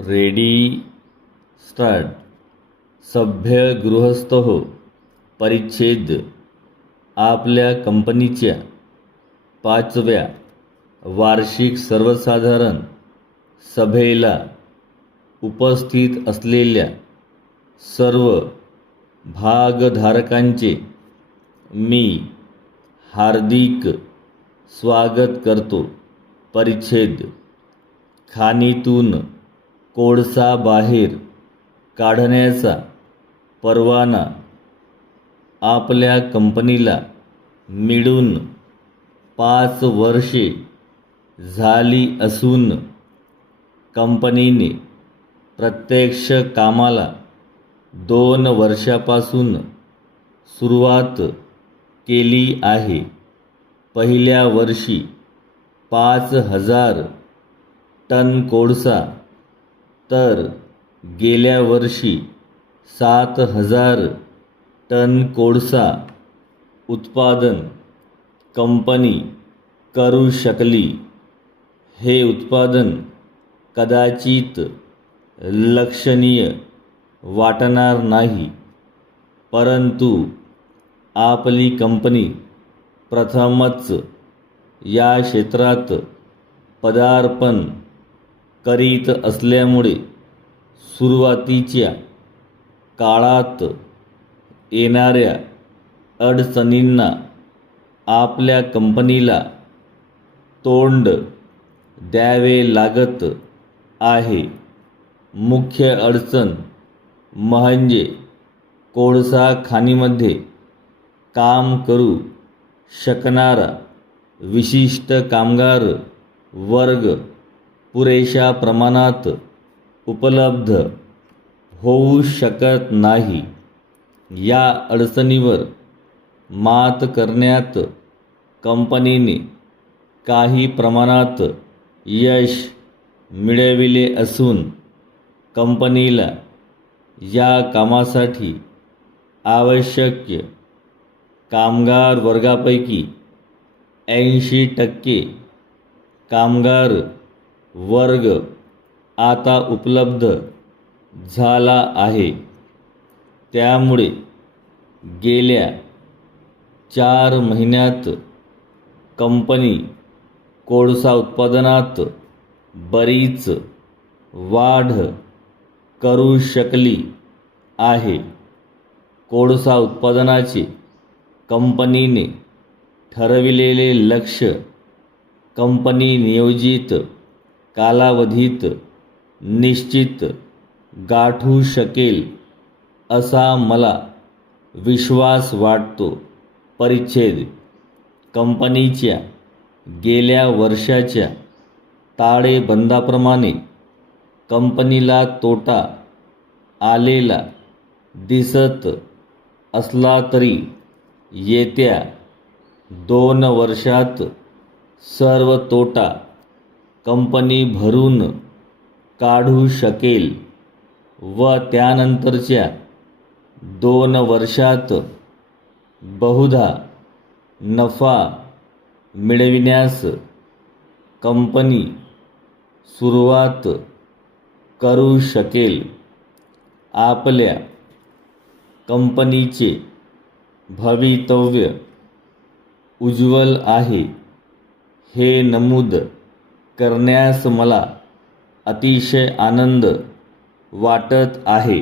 Ready start. सभ्य गृहस्थ हो. परिच्छेद. आपल्या कंपनीच्या 5व्या वार्षिक सर्वसाधारण सभेला उपस्थित असलेल्या सर्व भागधारकांचे मी हार्दिक स्वागत करतो. परिच्छेद. खाणीतून कोळसा बाहेर काढण्याचा परवाना आपल्या कंपनीला मिळून 5 वर्षे झाली असून कंपनीने प्रत्यक्ष कामाला 2 वर्षापासून सुरुवात केली आहे. पहिल्या वर्षी 5,000 टन कोळसा तर गेल्या वर्षी 7,000 टन कोळसा उत्पादन कंपनी करू शकली. हे उत्पादन कदाचित लक्षणीय वाटणार नाही, परंतु आपली कंपनी प्रथमच या क्षेत्रात पदार्पण करीत असल्यामुळे सुरुवातीच्या काळात येणाऱ्या अडचणींना आपल्या कंपनीला तोंड द्यावे लागत आहे. मुख्य अडचण म्हणजे कोळसा खाणीमध्ये काम करू शकणारा विशिष्ट कामगार वर्ग पुरेशा प्रमाणात उपलब्ध होऊ शकत नाही. या अडचणीवर मात करण्यात कंपनीने काही प्रमाणात यश मिळविले असून कंपनीला या कामासाठी आवश्यक कामगार वर्गापैकी 80% कामगार वर्ग आता उपलब्ध झाला आहे. त्यामुळे गेल्या 4 महिन्यात कंपनी कोळसा उत्पादनात बरीच वाढ करू शकली आहे. कोळसा उत्पादनाचे कंपनीने ठरविलेले लक्ष्य कंपनी नियोजित कालावधीत निश्चित गाठू शकेल असा मला विश्वास वाटतो. परिच्छेद. कंपनीच्या गेल्या वर्षाच्या ताळेबंदाप्रमाणे कंपनीला तोटा आलेला दिसत असला तरी येत्या 2 वर्षात सर्व तोटा कंपनी भरून काढू शकेल व त्यानंतरच्या 2 वर्षात बहुधा नफा मिळविण्यास कंपनी सुरुवात करू शकेल. आपल्या कंपनीचे भवितव्य उज्ज्वल आहे हे नमूद करण्यास मला अतिशय आनंद वाटत आहे.